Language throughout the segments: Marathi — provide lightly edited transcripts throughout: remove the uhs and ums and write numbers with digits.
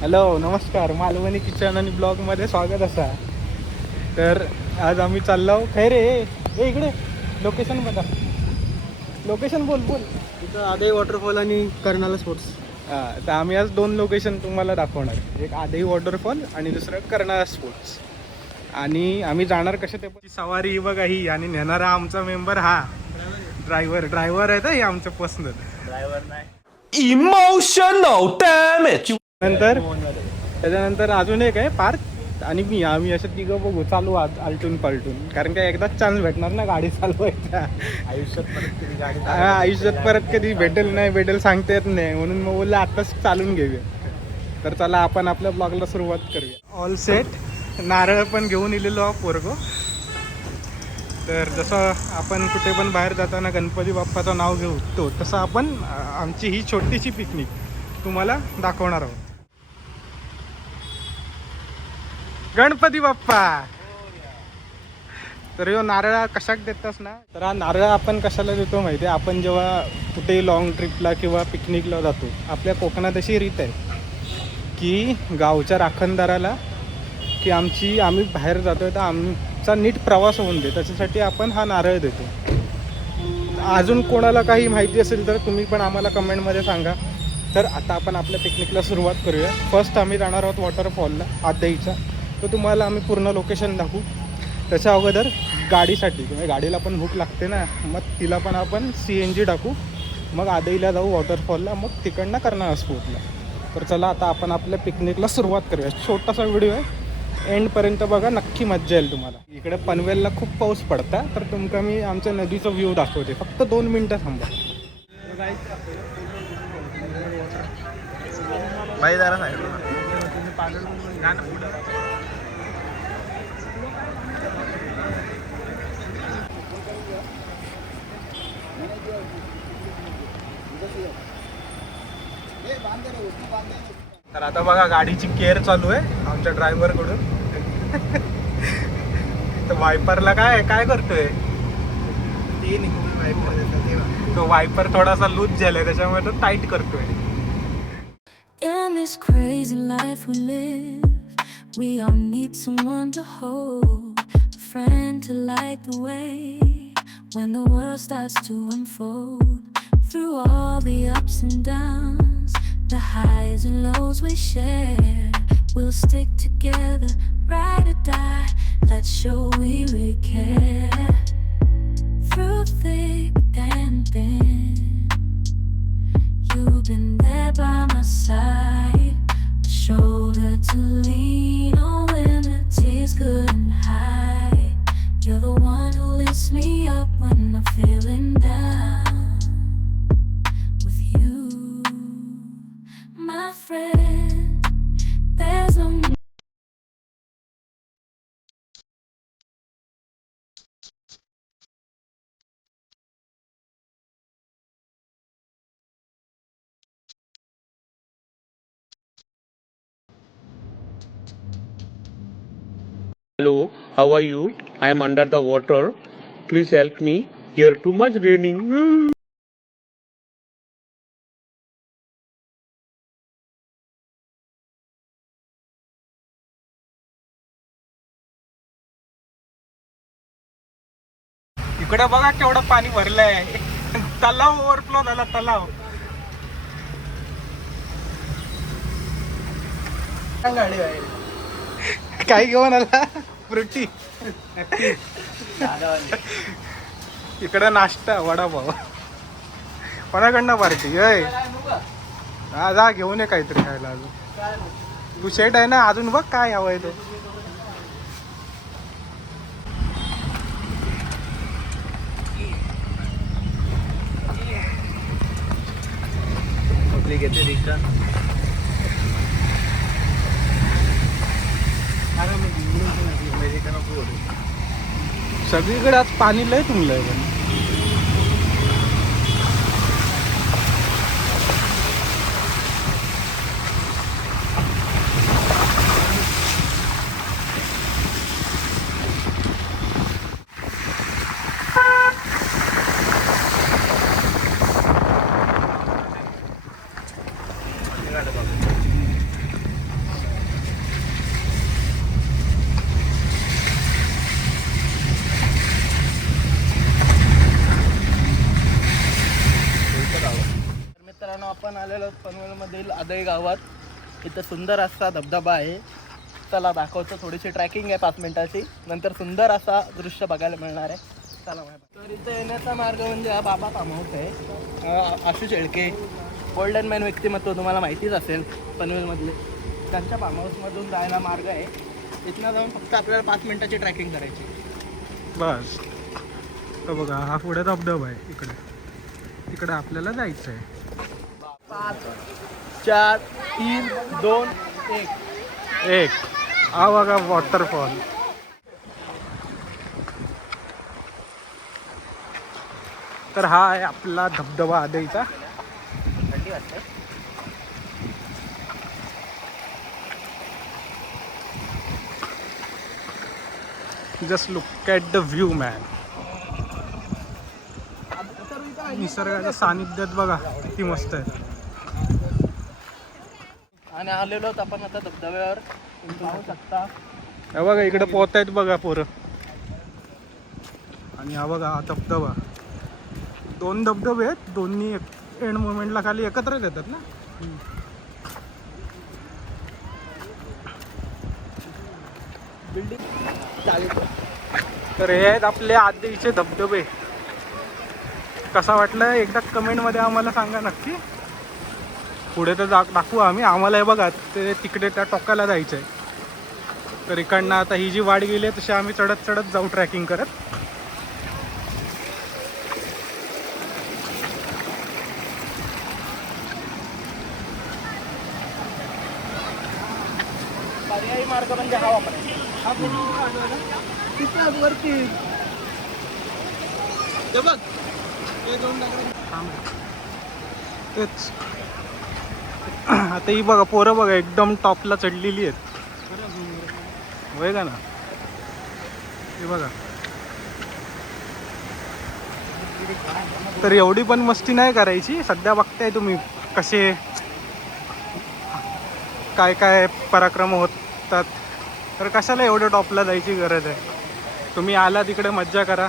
हॅलो नमस्कार, मालवणी किचन आणि ब्लॉगमध्ये स्वागत असा. तर आज आम्ही चाललो खैर रे. इकडे लोकेशन बघा, लोकेशन बोल बोल. तिथं आदई वॉटरफॉल आणि कर्नाला स्पोर्ट्स. हां, तर आम्ही आज 2 लोकेशन तुम्हाला दाखवणार. एक आदई वॉटरफॉल आणि दुसरं कर्नाळा स्पोर्ट्स. आणि आम्ही जाणार कशा ते पण सवारी ही बघा ही, आणि नेणारा आमचा मेंबर हा ड्रायव्हर आहे. तर हे आमचं पर्सनल ड्रायव्हर नाही. Emotional damage. नंतर त्याच्यानंतर अजून एक आहे पार्थ आणि मी. आम्ही असे तिघं बघू चालू आलटून पालटून, कारण का एकदाच चान्स भेटणार ना गाडी चालवायचा. आयुष्यात परत कधी गाडी आयुष्यात परत कधी भेटेल नाही भेटेल सांगता येत नाही, म्हणून मग बोललं आत्ताच चालून घेऊया. तर चला आपण आपल्या ब्लॉगला सुरुवात करूया. ऑल सेट, नारळ पण घेऊन इलेलो पोरगो. तर जसं आपण कुठे पण बाहेर जाताना गणपती बाप्पाचं नाव घेतो, तसं आपण आमची ही छोटीशी पिकनिक तुम्हाला दाखवणार आहोत. गणपती बाप्पा. तर ह्यो नारळ कशाक देतास ना, तर हा नारळ आपण कशाला देतो माहिती आहे? आपण जेव्हा कुठेही लॉंग ट्रिपला किंवा पिकनिकला जातो, आपल्या कोकणात अशी रीत आहे की गावच्या राखणदाराला की आम्ही बाहेर जातो आहे तर आमचा नीट प्रवास होऊन दे, त्याच्यासाठी आपण हा नारळ देतो. अजून कोणाला काही माहिती असेल तर तुम्ही पण आम्हाला कमेंटमध्ये सांगा. तर आता आपण आपल्या पिकनिकला सुरुवात करूया. फर्स्ट आम्ही जाणार आहोत वॉटरफॉलला आदईचा. तर तुम्हाला आम्ही पूर्ण लोकेशन दाखवू. त्याच्या अगोदर गाडीसाठी, म्हणजे गाडीला पण भूक लागते ना, मग तिला पण आपण CNG टाकू. मग आदईला जाऊ वॉटरफॉलला, मग तिकडनं कर्नाळा स्पोर्टला. तर चला आता आपण आपल्या पिकनिकला सुरुवात करूया. छोटासा व्हिडिओ आहे, एंडपर्यंत बघा, नक्की मज्जा येईल तुम्हाला. इकडे पनवेलला खूप पाऊस पडता, तर तुमका मी आमच्या नदीचा व्ह्यू दाखवते. फक्त 2 मिनटं थांबा. बाई जरा साईड तर आता बघा गाडीची केअर चालू आहे आमच्या ड्रायव्हरकडून. तर वायपरला काय करतोय तो वायपर थोडासा लूज झालाय, त्याच्यामुळे तो टाईट करतोय. In this crazy life we live, we all need someone to hold, a friend to light the way when the world starts to unfold. Through all the ups and downs, the highs and lows we share, we'll stick together, ride or die, let's show we really care. Through thick and thin, you've been there by my side, a shoulder to lean on when the tears couldn't hide. You're the one who lifts me up when I'm feeling down. With you, my friend, there's no Hello, how are you? I am under the water. Please help me. Here too much raining. इकडे बघा केवढं पाणी भरलंय. तलाव ओव्हरफ्लो झाला, तलाव. काय घेऊन आला? फ्रुटी. इकडे नाश्ता वडापाव. कोणाकडनं पार्टी अय? हा जा घेऊन ये काहीतरी खायला. अजून तू शेट आहे ना, अजून बघ काय हवंय तो. आपली घेते रिटर्न. सगळीकडे आज पाणी लय तुंबलंय. पण गावात इथं सुंदर असा धबधबा आहे. चला दाखवतो. थोडीशी ट्रॅकिंग आहे 5 मिनिटाची, नंतर सुंदर असा दृश्य बघायला मिळणार आहे. चला तर इथं येण्याचा मार्ग म्हणजे हा बाबा फार्म हाऊस आहे. आशू शेळके गोल्डन मॅन व्यक्तिमत्व तुम्हाला माहितीच असेल पनवेलमधले. त्यांच्या फार्म हाऊसमधून जायला मार्ग आहे. इथनं जाऊन फक्त आपल्याला 5 मिनिटाची ट्रॅकिंग करायची. बस तर बघा हा पुढे धबधबा आहे. इकडे आपल्याला जायचं आहे. 5 4 3 2 1. हा बघा वॉटरफॉल. तर हा आहे आपला धबधबा आदईचा. थंडी वाटते. Just look at the view man. निसर्गाच्या सानिध्यात बघा किती मस्त आहे. आणि आलेलो आहोत आपण आता धबधब्यावर. तुम्ही पाहू शकता. हा बघा इकडे पोहतायत बघा पोरं. आणि हा बघा हा धबधबा. 2 धबधबे आहेत. दोन्ही एंड मोमेंटला खाली एकत्रच येतात ना. तर हे आहेत आपले आदीचे धबधबे. कसा वाटलं एकदा कमेंटमध्ये आम्हाला सांगा नक्की. पुढे तर दाखवू आम्ही. आम्हाला हे बघा ते तिकडे त्या टोकाला जायचं आहे. तर इकडनं आता ही जी वाट गेली आहे तशी आम्ही चढत चढत जाऊ ट्रॅकिंग करत. पर्यायी मार्ग म्हणजे हा वापरायचा. तिथं वरती ते बघ. तेच आता ही बघा पोरं बघा एकदम टॉपला चढलेली आहेत. होय का ना. हे बघा. तर एवढी पण मस्ती नाही करायची. सध्या बघताय तुम्ही कसे काय काय पराक्रम होतात. तर कशाला एवढं टॉपला जायची गरज आहे. तुम्ही आला तिकडे मज्जा करा.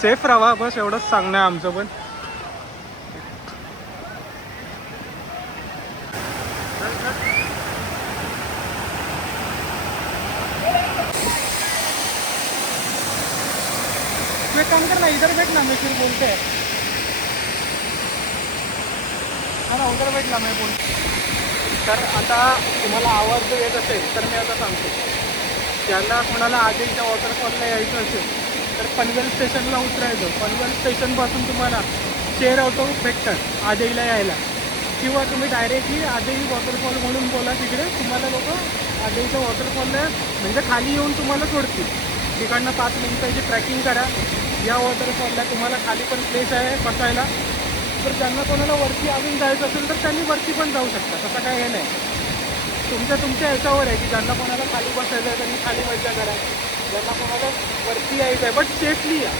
सेफ राहा बस एवढंच सांगणं आहे आमचं पण. तू एक काम कर ना इधर बैठ ना. मैं फिर बोलते हैं. हा ना उधर बैठ ना मैं बोलते. तर आता तुम्हाला आवाज जर येत असेल तर मी आता सांगतो. ज्यांना कोणाला आधीच्या वॉटरफॉलला यायचं असेल तर पनवेल स्टेशनला उतरायचं. पनवेल स्टेशनपासून तुम्हाला शेअर ऑटो भेटतात आजईला यायला. किंवा तुम्ही डायरेक्टली आजई वॉटरफॉल म्हणून बोला. तिकडे तुम्हाला लोक आजईच्या वॉटरफॉलला म्हणजे खाली येऊन तुम्हाला सोडतील. तिकडनं 5 मिनिटाची ट्रॅकिंग करा. या वॉटरफॉलला तुम्हाला खाली पण प्लेस आहे बसायला. तर ज्यांना कोणाला वरती अजून जायचं असेल तर त्यांनी वरती पण जाऊ शकता. तसं काय हे नाही. तुमच्या ह्याच्यावर आहे की ज्यांना कोणाला खाली बसायचं आहे त्यांनी खाली मज्जा करा. ज्यांना कोणाला वरती यायचं आहे बट सेफली या.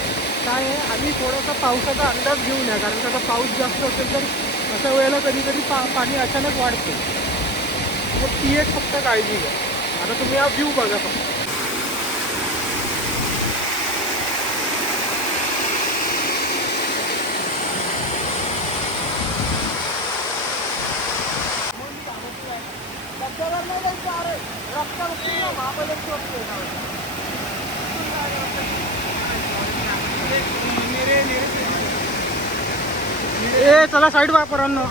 काय आहे आम्ही थोडासा पावसाचा अंदाज घेऊन या. कारण त्याचा पाऊस जास्त असेल तर अशा वेळेला कधी कधी पाणी अचानक वाढते. मग ती एक फक्त काळजी घ्या. आता तुम्ही हा व्ह्यू बघा फक्त. ए चला साईड वापरांनो.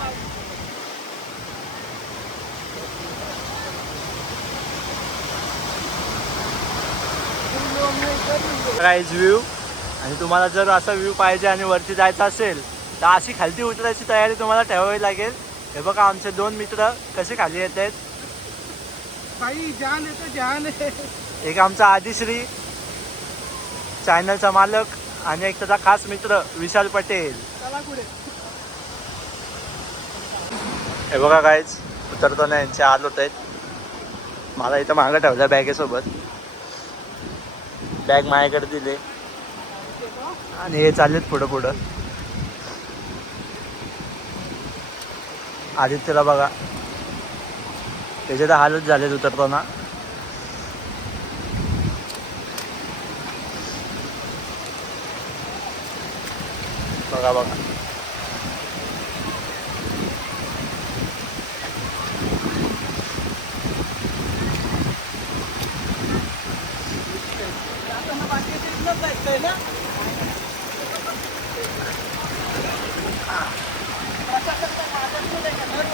Rise view. आणि तुम्हाला जर असा व्ह्यू पाहिजे आणि वरती जायचं असेल तर अशी खालती उतरायची तयारी तुम्हाला ठेवावी लागेल. हे बघा आमचे 2 मित्र कसे खाली येत आहेत. भाई जान येतो जान. एक आमचा आदिश्री चॅनलचा मालक आणि एक त्याचा खास मित्र विशाल पटेल. चला पुढे. हे बघा गाईज उतरताना यांचे हाल होत आहेत. मला इथं मागं ठेवलं बॅगेसोबत. बॅग माझ्याकडे दिले आणि हे चाललेत पुढं पुढं. आदित्यला बघा त्याचे तर हालच झालेत उतरताना. बघा बघा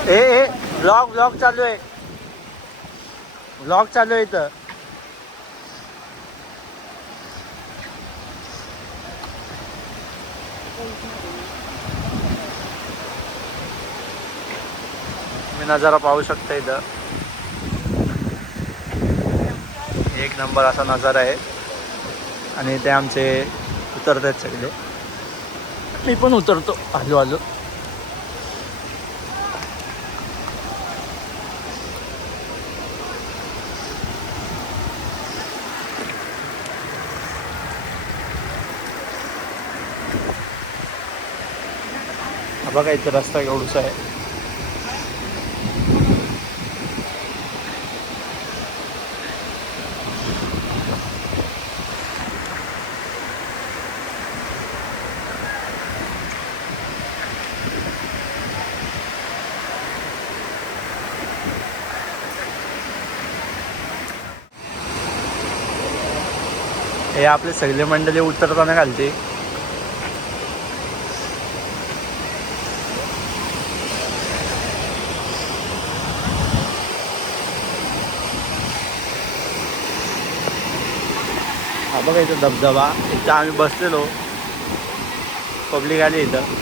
ए ब्लॉग चालू आहे. ब्लॉग चालू आहे इथं. तुम्ही नजारा पाहू शकता इथं. एक नंबर असा नजारा आहे. आणि ते आमचे उतरत आहेत सगळे. मी पण उतरतो. आलो. बघा इथं रस्ता एवढूसा आहे. हे आपले सगळे मंडळी उतरताना घालते. हा बघा इथं धबधबा. इथं आम्ही बसलेलो. पब्लिक आली इथं.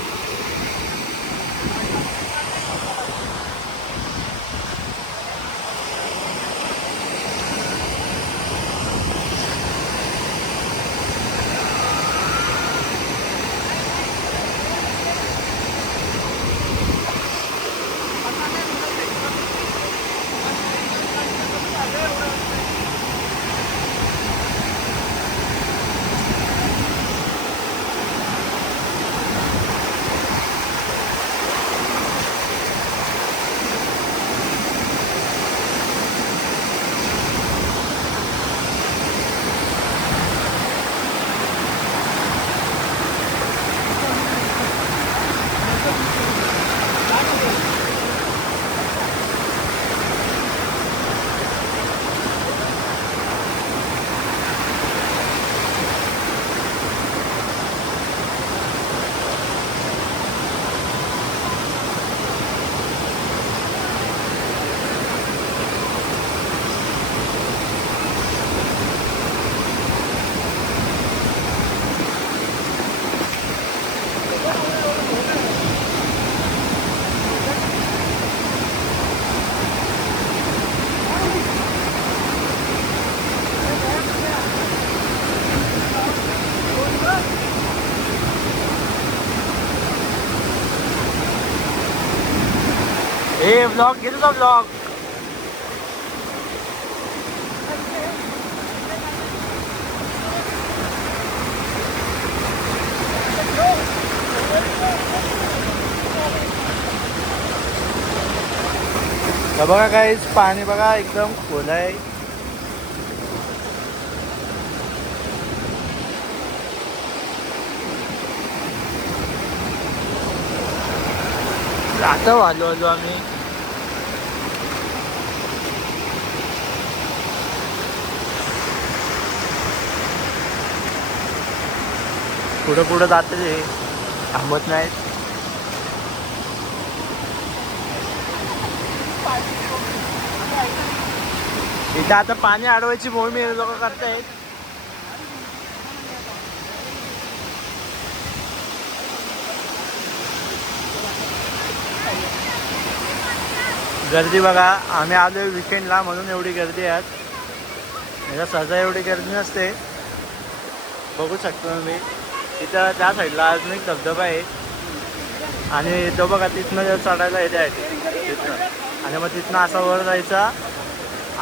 हे ब्लॉग घेतो का ब्लॉग. बघा काहीच पाणी बघा एकदम खोल आहे. आता आलो आम्ही. पुढं जाते ते थांबत नाहीत. इथं आता पाणी अडवायची मोहीम लोक करतायत. गर्दी बघा. आम्ही आलो विकेंडला म्हणून एवढी गर्दी आहे. याला सहजा एवढी गर्दी नसते. बघू शकतो मी तिथं त्या साईडला अजून एक धबधबा आहे. आणि तो बघा तिथनं चढायला येते आहे तिथनं. आणि मग तिथनं असा वर जायचा.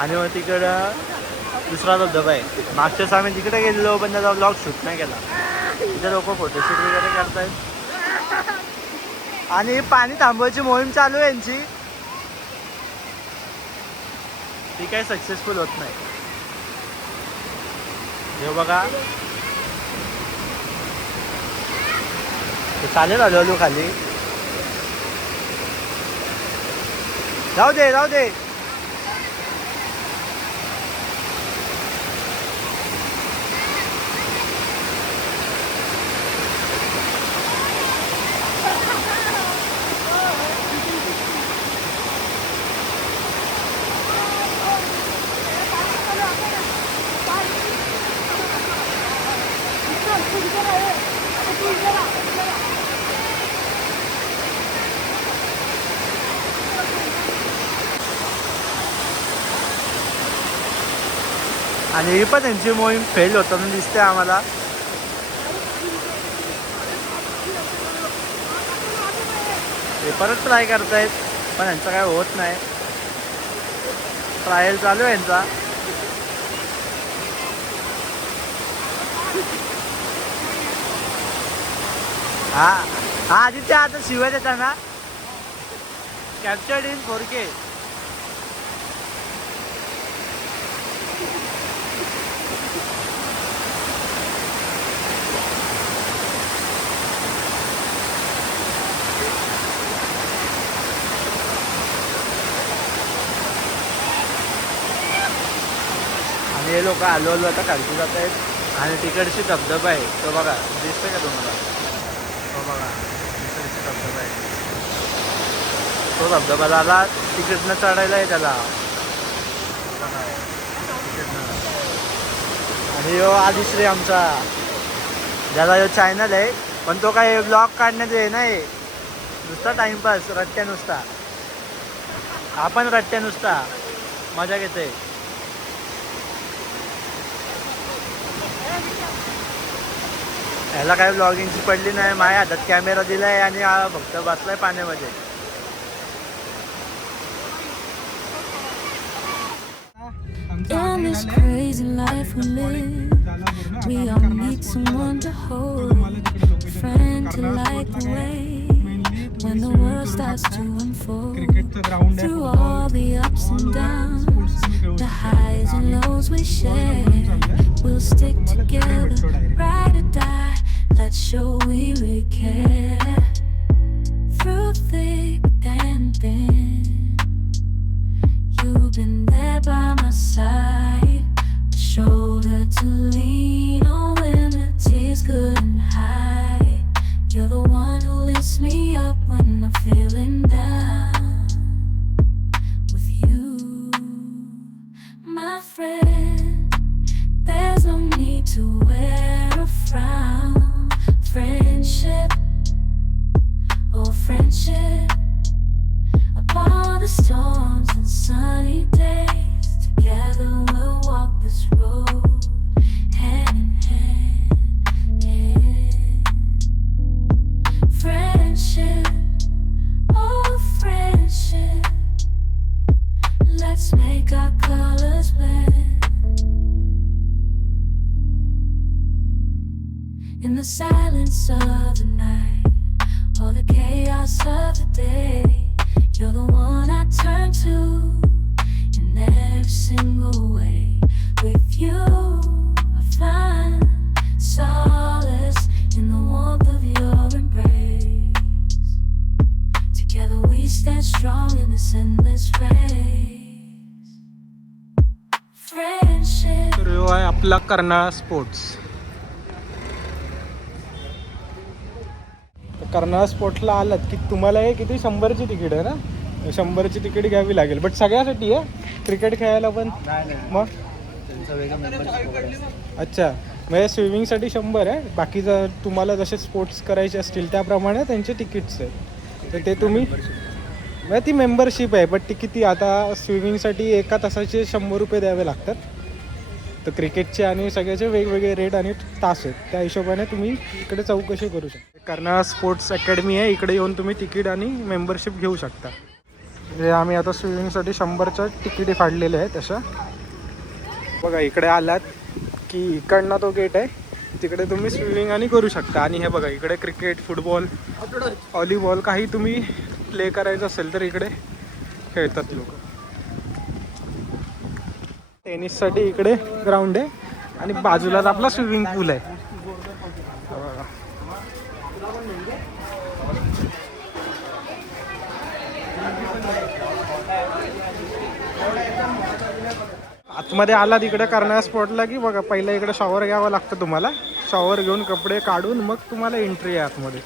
आणि मग तिकडं दुसरा धबधबा आहे. मागच्याच आम्ही तिकडे गेलेलो पण त्याचा ब्लॉग शूट नाही केला. तिथे लोक फोटोशूट वगैरे करतायत. आणि पाणी थांबवायची मोहीम चालू आहे यांची. ती काही सक्सेसफुल होत नाही. हे बघा चालेल आलो खाली. जाऊ दे. आणि ही पण त्यांची मोहीम फेल होताना दिसते आम्हाला. ते परत ट्राय करतायत पण यांचं काय होत नाही. ट्रायल चालू आहे यांचा. हा हा आदित्य आता शिवाय देता ना. Captured in 4K. आणि हे लोक आलो आता खालती जात आहेत. आणि तिकडची धबधबा आहे तो बघा, दिसतोय का तुम्हाला? तो बघा तिकडची धबधबा आहे. तो धबधबा झाला तिकडनं चढायला आहे त्याला. आणि हो आदिश्री आमचा, ज्याला यो चॅनल आहे पण तो काय ब्लॉग काढण्यात आहे नाही, नुसता टाइमपास रट्ट्या नुसता. आपण रट्ट्या नुसता मजा घेते. ह्याला काय ब्लॉगिंगची पडली नाही. माझ्या हातात कॅमेरा दिलाय आणि हा फक्त बसलाय पाण्यामध्ये. In this crazy life we live, we all need someone to hold, a friend to light the way when the world starts to unfold. Through all the ups and downs, the highs and lows we share, we'll stick together, ride or die. Let's show we really care. Through thick and thin, you've been there by my side, a shoulder to lean on when the tears couldn't hide. You're the one who lifts me up when I'm feeling down. With you, my friend, there's no need to wear a frown. Friendship, oh friendship, upon the storms and sunny days, together we'll walk this road, hand in hand, yeah. Friendship, oh friendship, let's make our colors blend. In the silence of the night, all the chaos of the day, you're the one I turn to in every single way. With you, I find solace in the warmth of your embrace. Together we stand strong in this endless race. Friendship. तर ह्यो आहे आपला कर्नाळा स्पोर्ट्स. कर्नाळा स्पोर्ट्सला आलात की तुम्हाला हे किती 100ची तिकीट आहे ना. 100ची तिकीट घ्यावी लागेल. बट सगळ्यासाठी आहे क्रिकेट खेळायला पण. मग अच्छा, म्हणजे स्विमिंगसाठी 100 आहे. बाकी जर तुम्हाला जसे स्पोर्ट्स करायचे असतील त्याप्रमाणे त्यांचे तिकीट्स आहेत. तर ते तुम्ही म्हणजे ती मेंबरशिप आहे. बट ती किती आता स्विमिंगसाठी एका तासाचे 100 रुपये द्यावे लागतात. तर क्रिकेटचे आणि सगळ्याचे वेगवेगळे रेट आणि तास आहेत. त्या हिशोबाने तुम्ही इकडे चौकशी करू शकता. कर्नाळा स्पोर्ट्स अकॅडमी आहे. इकडे येऊन तुम्ही तिकीट आणि मेंबरशिप घेऊ शकता. म्हणजे आम्ही आता स्विमिंगसाठी 100च्या तिकिटी फाडलेल्या आहेत तशा. बघा इकडे आलात की इकडनं तो गेट आहे, तिकडे तुम्ही स्विमिंग आणि करू शकता. आणि हे बघा इकडे क्रिकेट, फुटबॉल, व्हॉलीबॉल काही तुम्ही प्ले करायचं असेल तर इकडे खेळतात लोक. टेनिससाठी इकडे ग्राउंड आहे आणि बाजूलाच आपला स्विमिंग पूल आहे. आतमध्ये आला तिकडे कर्नाळा स्पॉटला की बघा पहिला इकडे शॉवर घ्यावा लागतं तुम्हाला. शॉवर घेऊन कपडे काढून मग तुम्हाला एंट्री आहे आतमध्ये.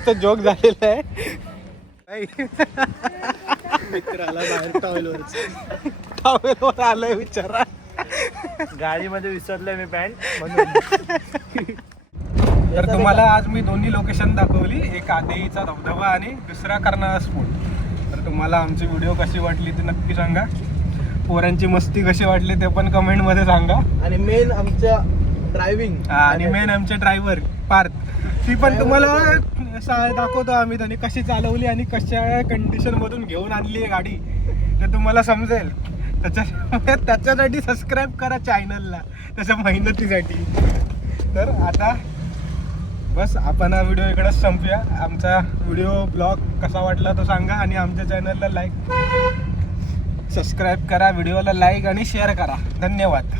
मस्त जोक झालेला आहे. मित्राला बाहेर टॉवेलवर टॉवेलवर आलंय विचारा. गाडीमध्ये विसरलोय मी पॅन्ट म्हणून. तर तुम्हाला आज मी दोन्ही लोकेशन दाखवली, एक आदेईचा धबधबा आणि दुसरा कर्नाळा स्पॉट. तर तुम्हाला आमची व्हिडिओ कशी वाटली ते नक्की सांगा. पोरांची मस्ती कशी वाटली ते पण कमेंटमध्ये सांगा. आणि मेन आमच्या ड्रायव्हिंग आणि मेन आमचे ड्रायव्हर पार्थ, ती पण तुम्हाला दाखवतो आम्ही त्यांनी कशी चालवली आणि कशा कंडिशन मधून घेऊन आणली आहे गाडी, ते तुम्हाला समजेल. त्याच्यासाठी सबस्क्राईब करा चॅनलला, त्याच्या मेहनतीसाठी. तर आता बस आपण हा व्हिडिओ इकडेच संपूया. आमचा व्हिडिओ ब्लॉग कसा वाटला तो सांगा आणि आमच्या चॅनलला लाईक सबस्क्राईब करा, व्हिडिओला लाईक आणि शेअर करा. धन्यवाद.